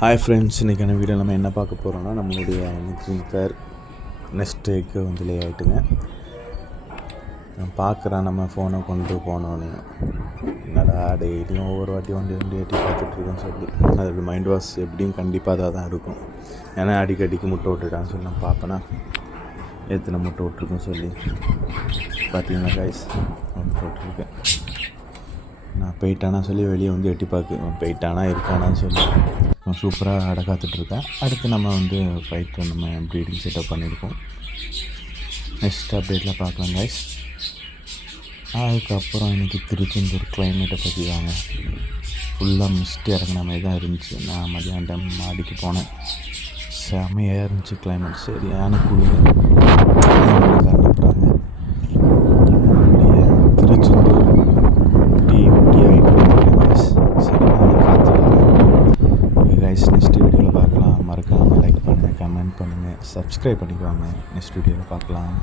Hi friends, இன்றைக்கான video நம்ம என்ன பார்க்க போகிறோம்னா, நம்மளுடைய க்ரீன் கலர் நெஸ்ட் எக்கு வந்து லே ஆகிட்டுங்க. நான் பார்க்குறேன் நம்ம ஃபோனை கொண்டு போனோன்னு, என்னடா டெய்லியும் ஒவ்வொரு வாட்டி வந்து எட்டி பார்த்துட்ருக்கோன்னு சொல்லி அதோட மைண்ட் வாஷ் எப்படியும் கண்டிப்பாக அதாக தான் இருக்கும். ஏன்னா அடிக்கடிக்கு முட்டை விட்டுட்டான்னு சொல்லி நான் பார்ப்பேன்னா எத்தனை முட்டை விட்ருக்குன்னு சொல்லி பார்த்தீங்கன்னா கைஸ் முட்டை விட்டுருக்கேன். நான் போயிட்டானா சொல்லி வெளியே வந்து எட்டி பார்க்க போயிட்டானா இருக்கானான்னு சொல்லி சூப்பராக அடை காத்துட்ருக்கேன். அடுத்து நம்ம வந்து ஃபைட்டை நம்ம ப்ரீடிங் செட்டப் பண்ணியிருக்கோம். நெக்ஸ்ட் அப்டேட்டில் பார்க்கலாம் கைஸ். அதுக்கப்புறம் இன்றைக்கி திருச்செந்தூர் கிளைமேட்டை பற்றி தாங்க. ஃபுல்லாக மிஸ்ட் இறங்கின மாதிரி தான் இருந்துச்சு. நான் மதியானம் டைம் மாடிக்கு போனேன். செமையாக இருந்துச்சு கிளைமேட், சரியான குளிர். காரணப்படுறாங்க திருச்செந்தூர் ஊட்டி ஆகிட்டு சரியான காற்று கைஸ். நெக்ஸ்ட் வீடியோவில் பார்க்கலாம். மறக்காமல் லைக் பண்ணுங்கள், கமெண்ட் பண்ணுங்கள், சப்ஸ்கிரைப் பண்ணிக்குவாங்க. நெக்ஸ்ட் வீடியோவில் பார்க்கலாம்.